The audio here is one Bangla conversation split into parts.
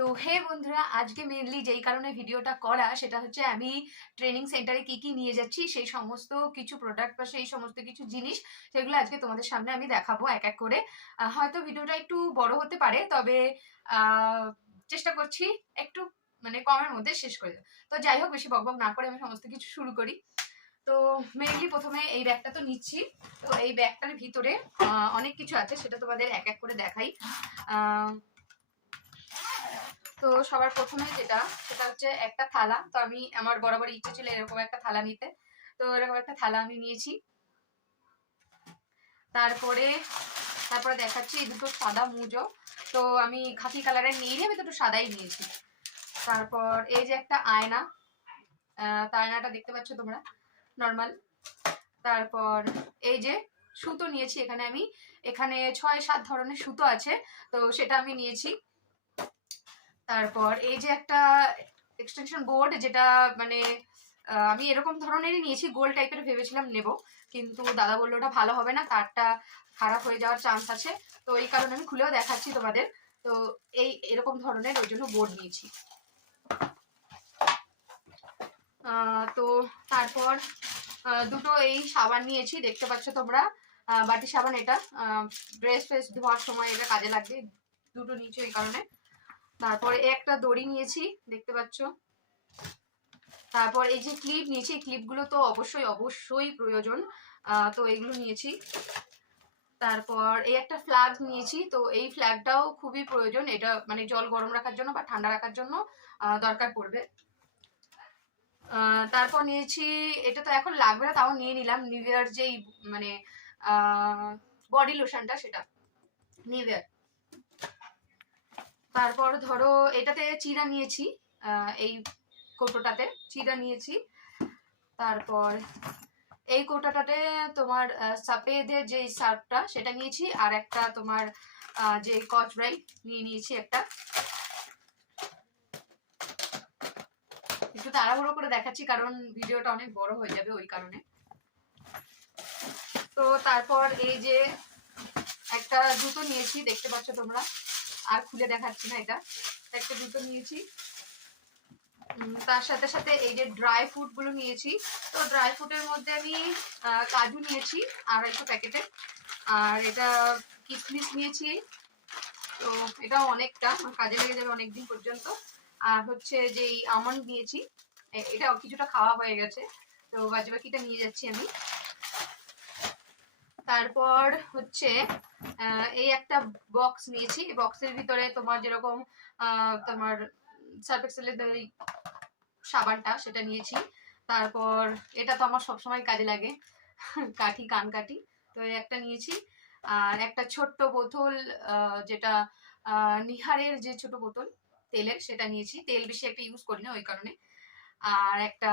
তো হে বন্ধুরা, আজকে মেনলি যেই কারণে ভিডিওটা করা, সেটা হচ্ছে আমি ট্রেনিং সেন্টারে কি কি নিয়ে যাচ্ছি, সেই সমস্ত কিছু প্রোডাক্ট বা সেই সমস্ত কিছু জিনিস, সেগুলো আজকে তোমাদের সামনে আমি দেখাবো এক এক করে। হয়তো ভিডিওটা একটু বড় হতে পারে, তবে চেষ্টা করছি একটু মানে কমের মধ্যে শেষ করে। তো যাই হোক, বেশি বকবক না করে আমি সমস্ত কিছু শুরু করি। তো মেইনলি প্রথমে এই ব্যাগটা তো নিচ্ছি। তো এই ব্যাগটার ভিতরে অনেক কিছু আছে, সেটা তোমাদের এক এক করে দেখাই। তো সবার প্রথমে যেটা, সেটা হচ্ছে একটা থালা। তো আমি, আমার বরাবর ইচ্ছে ছিল এরকম একটা থালা নিতে। তো এরকম একটা থালা আমি নিয়েছি। তারপরে তারপরে দেখাচ্ছি এই দুটো সাদা মুজো। তো আমি খাকি কালারের নিয়ে আমি দুটো সাদাই নিয়েছি। তারপর এই যে একটা আয়না আয়নাটা দেখতে পাচ্ছ তোমরা? নর্মাল তারপর এই যে সুতো নিয়েছি, এখানে আমি। এখানে ছয়, সাত ধরনের সুতো আছে। তো সেটা আমি নিয়েছি। তারপর এই যে একটা এক্সটেনশন বোর্ড যেটা মানে আমি এরকম ধরনেরই নিয়েছি গোল টাইপের ভেবেছিলাম নেব, কিন্তু দাদা বলল ওটা ভালো হবে না, তারটা খারাপ হয়ে যাওয়ার চান্স আছে। তো এই কারণে আমি খুলেও দেখাচ্ছি তোমাদের। তো এই এরকম ধরনের ওই জন্য বোর্ড নিয়েছি। তো তারপর দুটো এই সাবান নিয়েছি, দেখতে পাচ্ছ তোমরা। বাটি সাবান এটা। ড্রেস ফ্রেস ধোয়ার সময় এটা কাজে লাগবে, দুটো নিয়েছি এই কারণে। তারপরে একটা দড়ি নিয়েছি, দেখতে পাচ্ছ? তারপর এই যে ক্লিপ নিয়েছি ক্লিপগুলো তো অবশ্যই অবশ্যই প্রয়োজন। তো এগুলো নিয়েছি। তারপর এই একটা ফ্ল্যাগ নিয়েছি, তো এই ফ্ল্যাগটাও খুবই প্রয়োজন। এটা মানে জল গরম রাখার জন্য বা ঠান্ডা রাখার জন্য দরকার পড়বে। তারপর নিয়েছি, এটা তো এখন লাগবে না, তাও নিয়ে নিলাম। নিভিয়ার যেই মানে বডি লোশনটা সেটা। নিভিয়ার তারপর ধরো এটাতে চিরা নিয়েছি এই কৌটোটাতে চিরা নিয়েছি। তারপর এই কৌটাটাতে তোমার সাপেদের যে সার্ফটা সেটা নিয়েছি, আর একটা তোমার যে কচব্রাই নিয়ে নিয়েছি একটা। একটু তাড়াহুড়ো করে দেখাচ্ছি, কারণ ভিডিওটা অনেক বড় হয়ে যাবে ওই কারণে। তো তারপর এই যে একটা জুতো নিয়েছি, দেখতে পাচ্ছ তোমরা। আর খুলে দেখাচ্ছি না এটা। একটা জুতো নিয়েছি। তার সাথে সাথে এই যে ড্রাই ফ্রুটগুলো নিয়েছি। তো ড্রাই ফ্রুটের মধ্যে আমি কাজু নিয়েছি আড়াইশো প্যাকেটে আর এটা কিশমিশ নিয়েছি। তো এটাও অনেকটা কাজে লেগে যাবে অনেকদিন পর্যন্ত। আর হচ্ছে যে আমন্ড নিয়েছি এটা কিছুটা খাওয়া হয়ে গেছে। তো বাকি বাকিটা নিয়ে যাচ্ছি আমি। তারপর হচ্ছে এই একটা বক্স নিয়েছি। বক্সের ভিতরে তোমার যেরকম তোমার সার্ফ এক্সেলের সাবানটা, সেটা নিয়েছি। তারপর এটা তো আমার সবসময় কাজে লাগে। কাঠি, কান কাঠি। তো একটা নিয়েছি। আর একটা ছোট্ট বোতল যেটা নিহারের যে ছোট বোতল, তেলের, সেটা নিয়েছি। তেল বেশি একটা ইউজ করি না ওই কারণে। আর একটা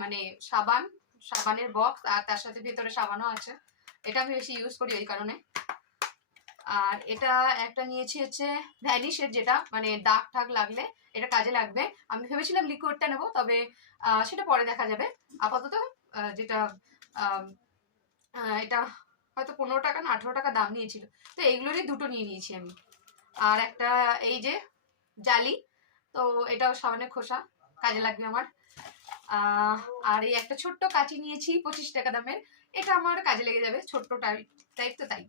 মানে সাবান, সাবানের বক্স আর তার সাথে ভিতরে সাবানও আছে। এটা আমি বেশি ইউজ করি ওই কারণে। আর এটা একটা নিয়েছি হচ্ছে ভ্যানিশের যেটা মানে দাগ ঠাগ লাগলে এটা কাজে লাগবে। আমি ভেবেছিলাম লিকুইডটা নেব, তবে সেটা পরে দেখা যাবে। আপাতত যেটা এটা হয়তো পনেরো টাকা না আঠেরো টাকা দাম নিয়েছিল। তো এইগুলোরই দুটো নিয়ে নিয়েছি আমি। আর একটা এই যে জালি, তো এটাও সাবানের খোসা, কাজে লাগবে আমার। আর এই একটা ছোট্ট কাঁচি নিয়েছি, পঁচিশ টাকা দামের। এটা আমার কাজে লেগে যাবে, ছোট্ট টাইপ তো তাই।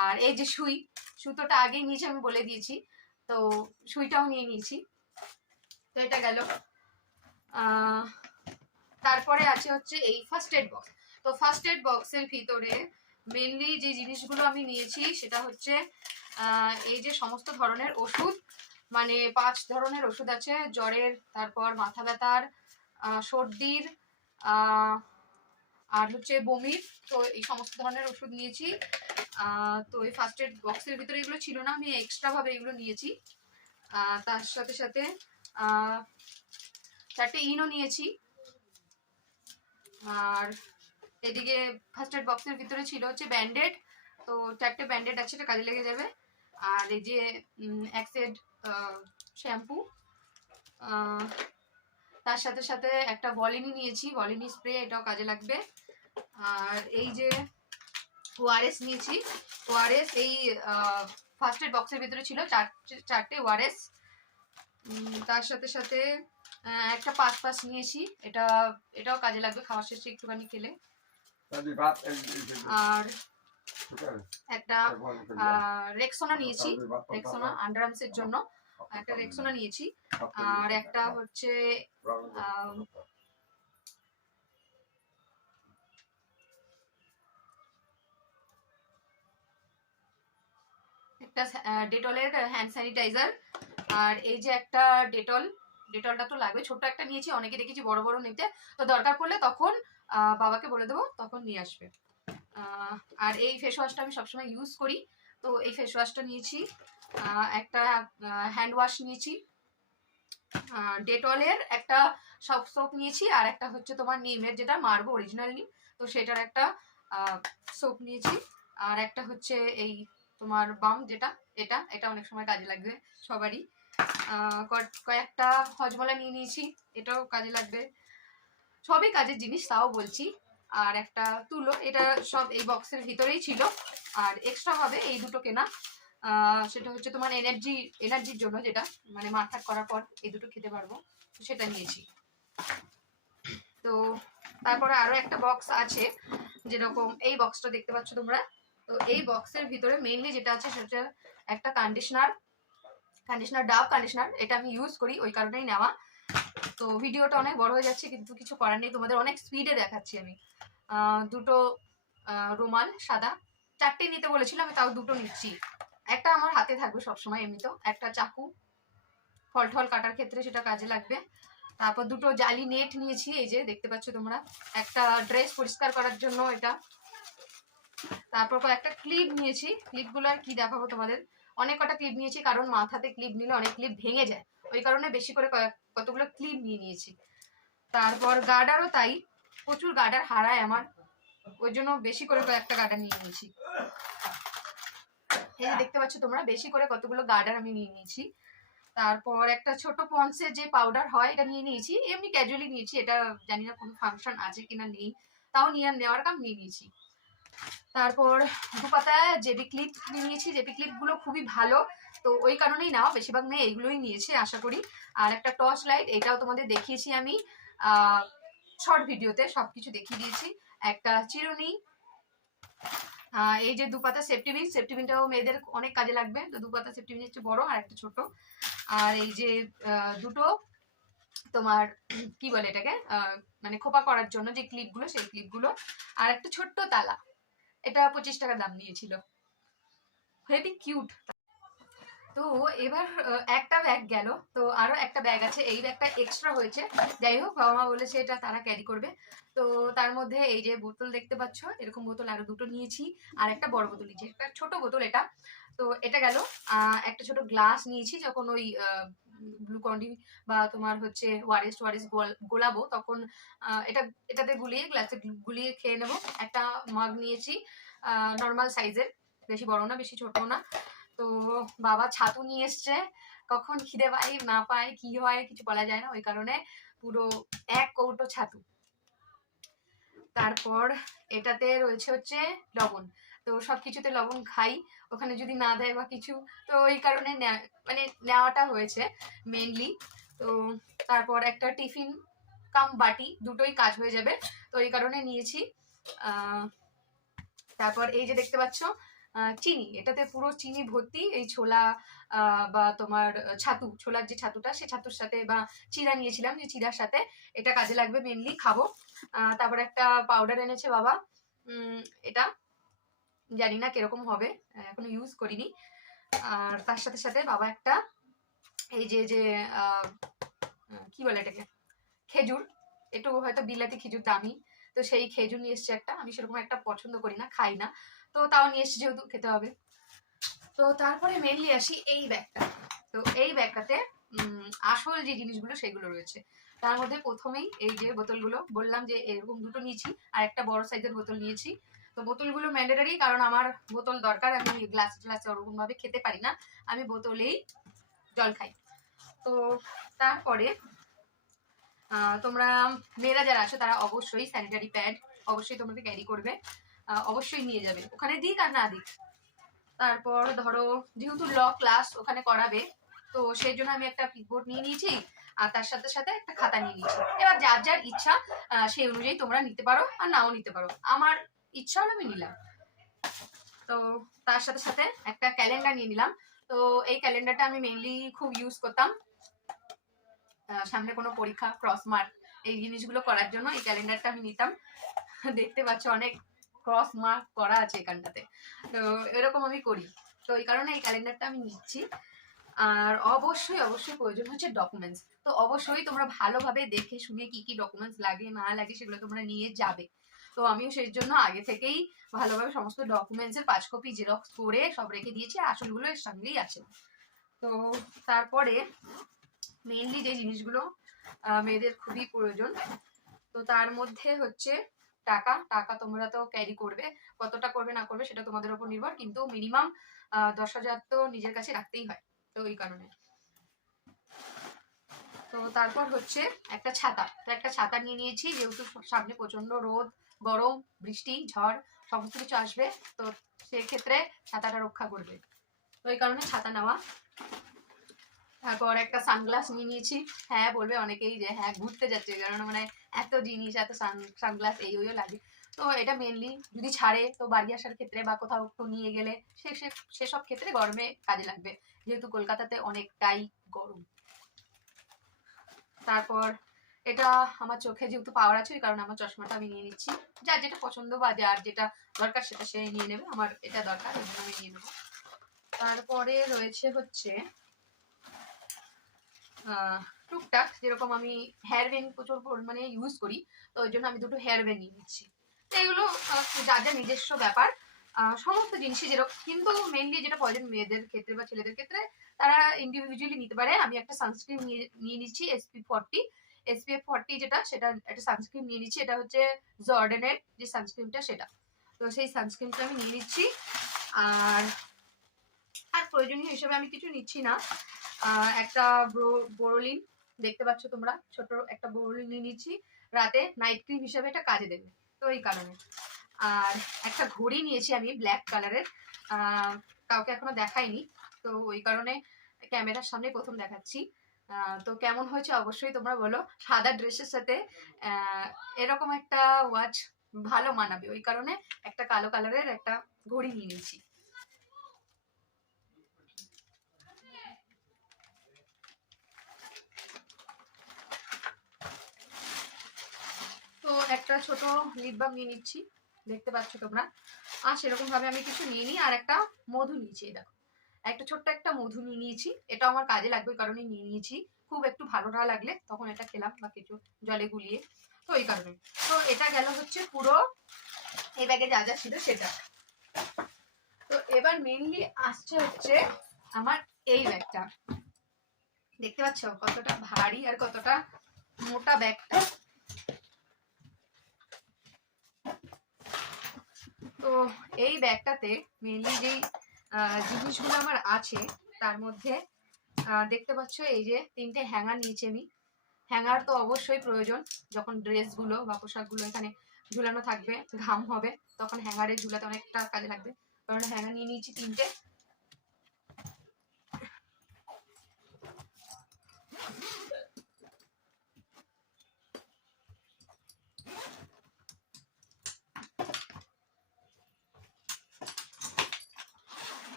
আর এই যে সুই, সুতোটা আগেই নিয়েছি, আমি বলে দিয়েছি। তো সুইটাও নিয়ে নিয়েছি। তো এটা গেল। তারপরে আছে হচ্ছে এই ফার্স্ট এড বক্স তো ফার্স্ট এড বক্সের ভিতরে মেনলি যে জিনিসগুলো আমি নিয়েছি, সেটা হচ্ছে এই যে সমস্ত ধরনের ওষুধ। মানে পাঁচ ধরনের ওষুধ আছে, জ্বরের, তারপর মাথা ব্যথার সর্দির আর হচ্ছে বমির, তো এই সমস্ত ধরনের ওষুধ নিয়েছি। তো এই ফার্স্ট এড বক্সের ভিতরে এগুলো ছিল না, আমি এক্সট্রা ভাবে এগুলো নিয়েছি। তার সাথে সাথে চারটে ইনও নিয়েছি। আর এদিকে ফার্স্ট এড বক্সের ভিতরে ছিল হচ্ছে ব্যান্ডেড, তো চারটে ব্যান্ডেড আছে, এটা কাজে লেগে যাবে। আর এই যে অ্যাক্সেড শ্যাম্পু তার সাথে সাথে একটা ভলিনি নিয়েছি ভলিনি স্প্রে এটাও কাজে লাগবে। আর এই যে ওআরএস নিয়েছি ওআরএস এই ফার্স্ট এড বক্সের ভিতরে ছিল চারটে চারটে ওআরএস তার সাথে সাথে একটা পাঁচ পাস নিয়েছি এটা এটাও কাজে লাগবে খাওয়ার শেষে একটুখানি খেলে। আর একটা রেক্সোনা নিয়েছি রেক্সোনা আন্ডারআর্মস এর জন্য। একটা রেক্সোনা নিয়েছি। আর একটা হচ্ছে একটা ডেটলের হ্যান্ড স্যানিটাইজার আর এই যে একটা ডেটল ডেটলটা তো লাগবে। ছোট একটা নিয়েছি অনেকে দেখেছি বড় বড় নিতে। তো দরকার পড়লে তখন আহ, বাবাকে বলে দেবো তখন নিয়ে আসবে। আহ, আর এই ফেস ওয়াশটা আমি সবসময় ইউজ করি। তো এই ফেস ওয়াশটা নিয়েছি। আহ, একটা হ্যান্ড ওয়াশ নিয়েছি। ডেটলের একটা সব সোপ নিয়েছি, আর একটা হচ্ছে তোমার নিমের যেটা মারবো অরিজিনাল নিম তো সেটার একটা সোপ নিয়েছি। আর একটা হচ্ছে এই তোমার বাম যেটা, এটা এটা অনেক সময় কাজে লাগবে সবারই। কয়েকটা হজমলা নিয়ে নিয়েছি, এটাও কাজে লাগবে। সবই কাজের জিনিস, তাও বলছি। আর একটা তুলো, এটা সব এই বক্সের ভিতরেই ছিল। আর এক্সট্রা হবে এই দুটো কেনা। সেটা হচ্ছে তোমার এনার্জি এনার্জির জন্য যেটা মানে মাথা করার পর এই দুটো খেতে পারব সেটা নিয়েছি। তো তারপরে আরও একটা বক্স আছে, যেরকম এই বক্সটা দেখতে পাচ্ছ তোমরা। তো এই বক্সের ভিতরে মেইনলি যেটা আছে সেটা একটা কন্ডিশনার কন্ডিশনার ডাব কন্ডিশনার এটা আমি ইউজ করি, ওই কারণেই নেওয়া। তো ভিডিওটা অনেক বড় হয়ে যাচ্ছে, কিন্তু কিছু করার নেই, তোমাদের অনেক স্পিডে দেখাচ্ছি আমি। দুটো রুমাল, সাদা। চারটে নিতে বলেছিলাম আমি তাও দুটো নিচ্ছি। একটা আমার হাতে থাকবে সবসময় এমনিতেও। একটা চাকু। ফল টল কাটার ক্ষেত্রে সেটা কাজে লাগবে। তারপর দুটো জালি নেট নিয়েছি, এই যে দেখতে পাচ্ছ তোমরা। একটা ড্রেস পরিষ্কার করার জন্য এটা। তারপর কয়েকটা ক্লিপ নিয়েছি। ক্লিপগুলো আর কি দেখাবো তোমাদের। অনেক কটা ক্লিপ নিয়েছি, কারণ মাথাতে ক্লিপ নিলে অনেক ক্লিপ ভেঙে যায়। ওই কারণে বেশি করে কতগুলো ক্লিপ নিয়ে নিয়েছি। তারপর গার্ডারও তাই। প্রচুর গার্ডার হারায় আমার। ওই জন্য বেশি করে কয়েকটা গার্ডার নিয়ে নিয়েছি। এই দেখতে পাচ্ছ তোমরা, বেশি করে কতগুলো গার্ডার আমি নিয়ে নিয়েছি। তারপর একটা ছোট পন্সের যে পাউডার হয়, এটা নিয়ে নিয়েছি। এমনি ক্যাজুয়ালি নিয়েছি, এটা জানি না কোনো ফাংশন আছে কিনা নেই, তাও নিয়ে নেওয়ার কাম নিয়ে নিয়েছি। তারপর দুপাতা জেবি ক্লিপ নিয়েছি। জেবি ক্লিপগুলো খুবই ভালো, তো ওই কারণেই নেওয়া বেশিরভাগ মেয়ে এইগুলোই নিয়েছে, আশা করি। আর একটা টর্চ লাইট এটাও তোমাদের দেখিয়েছি আমি। শর্ট ভিডিওতে সব কিছু দেখিয়ে দিয়েছি। একটা চিরুনি এই যে দুপাতা সেফটি বিন সেফটি মেয়েদের অনেক কাজে লাগবে। তো দুপাতা সেফটি বিন হচ্ছে বড় আর একটা ছোট। আর এই যে দুটো তোমার কি বলে এটাকে? মানে খোপা করার জন্য যে ক্লিপগুলো সেই ক্লিপগুলো আর একটা ছোট্ট তালা। এটা পঁচিশ টাকা দাম নিয়েছিল। হেভি কিউট তো এবার একটা ব্যাগ গেল। তো আরও একটা ব্যাগ আছে। এই ব্যাগটা এক্সট্রা হয়েছে। যাই হোক, বাবা মা বলেছে এটা তারা ক্যারি করবে। তো তার মধ্যে এই যে বোতল দেখতে পাচ্ছ, এরকম বোতল আরও দুটো নিয়েছি। আর একটা বড় বোতল নিয়েছি। একটা ছোট বোতল এটা। তো এটা গেল। একটা ছোট গ্লাস নিয়েছি। যখন ওই গ্লুকন্ডি বা তোমার হচ্ছে ওয়ারেস ওয়ারেস গোলাবো, তখন এটা, এটাতে গুলিয়ে গ্লাসে গুলিয়ে খেয়ে নেব। একটা মাগ নিয়েছি। নর্মাল সাইজের বেশি বড় না, বেশি ছোট না। বাবা ছাতু নিয়ে এসছে। কখন খিদে পাই না পায়, কি হয় কিছু বলা যায় না। ওই কারণে পুরো এক কৌটো ছাতু। তারপর এটাতে রয়েছে হচ্ছে লবণ। তো সব কিছুতে লবণ খাই। ওখানে যদি না দেয় বা কিছু, তো ওই কারণে মানে নেওয়াটা হয়েছে মেনলি তো তারপর একটা টিফিন কাম বাটি, দুটোই কাজ হয়ে যাবে। তো এই কারণে নিয়েছি। তারপর এই যে দেখতে পাচ্ছ চিনি। এটাতে পুরো চিনি ভর্তি এই ছোলা বা তোমার ছাতু, ছোলার যে ছাতুটা, সে ছাতুর সাথে বা চিরা নিয়েছিলাম যে চিরার সাথে। এটা কাজে লাগবে মেনলি খাব। তারপর একটা পাউডার এনেছে বাবা। এটা। জানি না কীরকম হবে, এখনও ইউজ করিনি। আর তার সাথে সাথে বাবা একটা, এই যে যে কি বলে এটাকে? খেজুর। একটু হয়তো বিলাতি খেজুর দামি। তো সেই খেজুর নিয়ে এসছে একটা। আমি সেরকম একটা পছন্দ করি না, খাই না। তো তাও নিয়ে এসছে যেহেতু, খেতে হবে। তো তারপরে মেনলি আসি এই ব্যাগটা। তো এই ব্যাগটাতে আসল যে জিনিসগুলো সেগুলো রয়েছে। তার মধ্যে প্রথমেই এই যে বোতলগুলো, বললাম যে এরকম দুটো নিয়েছি, আর একটা বড় সাইজের বোতল নিয়েছি। তো বোতলগুলো ম্যান্ডেটারি কারণ আমার বোতল দরকার, আমি গ্লাস গ্লাসে ওরকম ভাবে খেতে পারি না। আমি বোতলেই জল খাই। তো তারপরে তোমরা মেয়েরা যারা আছো, তারা অবশ্যই স্যানিটারি প্যাড অবশ্যই তোমাকে ক্যারি করবে। অবশ্যই নিয়ে যাবে। ওখানে দিক আর না দিক। তারপর ধরো, যেহেতু ল ক্লাস ওখানে করাবে, তো সেই জন্য আমি একটা ক্লিপবোর্ড নিয়ে নিয়েছি, আর তার সাথে সাথে একটা খাতা নিয়ে নিয়েছি। এবার যার যার ইচ্ছা সেই অনুযায়ী তোমরা নিতে পারো আর নাও নিতে পারো। আমার ইচ্ছা হলো আমি নিলাম। তো তার সাথে সাথে একটা ক্যালেন্ডার নিয়ে নিলাম। তো এই ক্যালেন্ডারটা আমি মেনলি খুব ইউজ করতাম। সামনে কোনো পরীক্ষা ক্রস মার্ক এই জিনিসগুলো করার জন্য এই ক্যালেন্ডারটা আমি নিতাম। দেখতে পাচ্ছ অনেক ক্রস মার্ক করা আছে এখানটাতে। তো এরকম আমি করি। তো এই কারণে এই ক্যালেন্ডারটা আমি নিচ্ছি। আর অবশ্যই অবশ্যই প্রয়োজন হচ্ছে ডকুমেন্টস তো অবশ্যই তোমরা ভালোভাবে দেখে শুনে কি কি ডকুমেন্টস লাগে, না লাগে সেগুলো তোমরা নিয়ে যাবে। তো আমিও সেই জন্য আগে থেকেই ভালোভাবে সমস্ত ডকুমেন্টসের পাঁচ কপি জেরক্স করে সব রেখে দিয়েছি আসলগুলো এর সঙ্গেই আছে। তো তারপরে মেইনলি যে জিনিসগুলো মেয়েদের খুবই প্রয়োজন। তো তার মধ্যে হচ্ছে টাকা। টাকা তোমরা তো ক্যারি করবে। কতটা করবে, না করবে, সেটা তোমাদের উপর নির্ভর। কিন্তু মিনিমাম দশ হাজার তো নিজের কাছে রাখতেই হয়, তো এই কারণে। তো তারপর হচ্ছে একটা ছাতা। তো একটা ছাতা নিয়ে নিয়েছি, যেহেতু সামনে প্রচণ্ড রোদ, গরম, বৃষ্টি, ঝড়, সমস্ত কিছু আসবে, তো সেক্ষেত্রে ছাতাটা রক্ষা করবে। তো এই কারণে ছাতা নেওয়া তারপর একটা সানগ্লাস নিয়ে নিয়েছি। হ্যাঁ বলবে অনেকেই যে হ্যাঁ ঘুরতে যাচ্ছে কারণ মানে এত জিনিস, এত সান, সানগ্লাস, এই ওইও লাগে। তো এটা মেনলি যদি ছাড়ে, তো বাড়ি আসার ক্ষেত্রে বা কোথাও একটু নিয়ে গেলে, সে সেসব ক্ষেত্রে গরমে কাজে লাগবে। যেহেতু কলকাতাতে অনেকটাই গরম। তারপর এটা আমার চোখে যেহেতু পাওয়ার আছে কারণে আমার চশমাটা আমি নিয়ে নিচ্ছি। যার যেটা পছন্দ বা যার যেটা দরকার, সেটা সে নিয়ে নেবে। আমার এটা দরকার আমি নিয়ে নেব। তারপরে রয়েছে হচ্ছে টুকটাক, যেরকম আমি হেয়ার ব্যান্ড প্রচুর পরিমাণে ইউজ করি, তো ওই জন্য আমি দুটো হেয়ার ব্যান্ড নিয়ে নিচ্ছি। তো এগুলো যার যার নিজস্ব ব্যাপার সমস্ত জিনিসই যেরকম কিন্তু মেনলি যেটা প্রয়োজন মেয়েদের ক্ষেত্রে বা ছেলেদের ক্ষেত্রে, তারা ইন্ডিভিজুয়ালি নিতে পারে। আমি একটা সানস্ক্রিন নিয়ে নিয়ে নিচ্ছি এসপি ফর্টি এসপিএফ ফর্টি যেটা, সেটা একটা সানস্ক্রিন নিয়ে নিচ্ছি, এটা হচ্ছে জর্ডেনের যে সানস্ক্রিনটা সেটা। তো সেই সানস্ক্রিনটা আমি নিয়ে নিচ্ছি, আর আর প্রয়োজনীয় হিসেবে আমি কিছু নিচ্ছি না। একটা ব্রো- বোরোলিন দেখতে পাচ্ছ তোমরা, ছোট একটা বোরোলিন নিয়ে নিচ্ছি। রাতে নাইট ক্রিম হিসাবে এটা কাজে দেবে, তো এই কারণে। আর একটা ঘড়ি নিয়েছি আমি ব্ল্যাক কালারের কাউকে এখনও দেখাইনি, তো ওই কারণে ক্যামেরার সামনে প্রথম দেখাচ্ছি। তো কেমন হয়েছে অবশ্যই তোমরা বলো, সাদা ড্রেসের সাথে এরকম একটা ওয়াচ ভালো মানাবে, ওই কারণে একটা কালো কালারের একটা ঘড়ি নিয়ে নিয়েছি তো একটা ছোট লিপ বাম নিয়ে নিচ্ছি। দেখতে পাচ্ছ তোমরা। আর সেরকম ভাবে আমি কিছু নিয়ে নিই আর একটা মধু নিয়েছি দেখো। একটা ছোট্ট একটা মধু নিয়ে নিয়েছি। এটা আমার কাজে লাগবে ওই কারণে নিয়ে নিয়েছি। খুব একটু ভালো না লাগলে তখন এটা খেলাম বা কিছু জলে গুলিয়ে। তো এই কারণে। তো এটা গেল হচ্ছে পুরো এই ব্যাগে যা যা ছিল সেটা। তো এবার মেনলি আসছে হচ্ছে আমার এই ব্যাগটা দেখতে পাচ্ছ? কতটা ভারী আর কতটা মোটা ব্যাগটা তো এই ব্যাগটাতে মেনলি যেই জিনিসগুলো আমার আছে, তার মধ্যে দেখতে পাচ্ছ এই যে তিনটে হ্যাঙ্গার নিয়েছি আমি। হ্যাঙ্গার তো অবশ্যই প্রয়োজন, যখন ড্রেসগুলো বা পোশাকগুলো এখানে ঝুলানো থাকবে, ঘাম হবে, তখন হ্যাঙ্গারে ঝুলাতে অনেকটা কাজে লাগবে। কারণ হ্যাঙ্গার নিয়ে নিয়েছি তিনটে।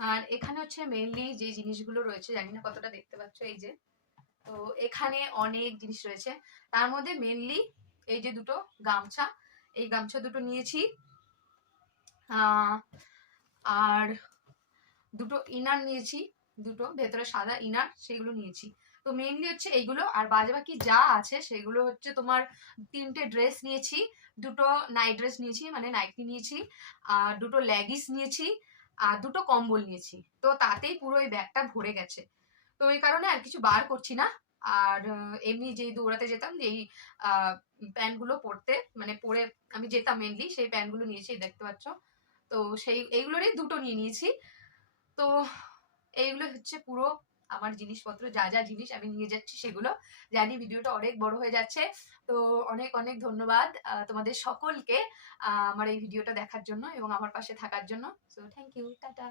আর এখানে হচ্ছে মেইনলি যে জিনিসগুলো রয়েছে, জানি না কতটা দেখতে পাচ্ছ এই যে। তো এখানে অনেক জিনিস রয়েছে। তার মধ্যে মেইনলি এই যে দুটো গামছা, এই গামছা দুটো নিয়েছি। আর দুটো ইনার নিয়েছি, দুটো ভেতরে সাদা ইনার সেগুলো নিয়েছি। তো মেইনলি হচ্ছে এইগুলো, আর বাজে বাকি যা আছে সেগুলো হচ্ছে তোমার তিনটে ড্রেস নিয়েছি, দুটো নাইট ড্রেস নিয়েছি মানে নাইটি নিয়েছি, আর দুটো লেগিস নিয়েছি আর দুটো কম্বল নিয়েছি। তো তাতেই পুরো এই ব্যাগটা ভরে গেছে। তো এই কারণে আর কিছু বার করছি না। আর এমনি যেই দৌড়াতে যেতাম, যেই প্যান্টগুলো পরতে মানে পরে আমি যেতাম মেনলি সেই প্যান্টগুলো নিয়েছি দেখতে পাচ্ছ। তো সেই, এইগুলোরই দুটো নিয়ে নিয়েছি। তো এইগুলো হচ্ছে পুরো আমার জিনিসপত্র, যা যা জিনিস আমি নিয়ে যাচ্ছি সেগুলো। জানি ভিডিওটা অনেক বড় হয়ে যাচ্ছে। তো অনেক অনেক ধন্যবাদ তোমাদের সকলকে আমার এই ভিডিওটা দেখার জন্য এবং আমার পাশে থাকার জন্য। So thank you tata.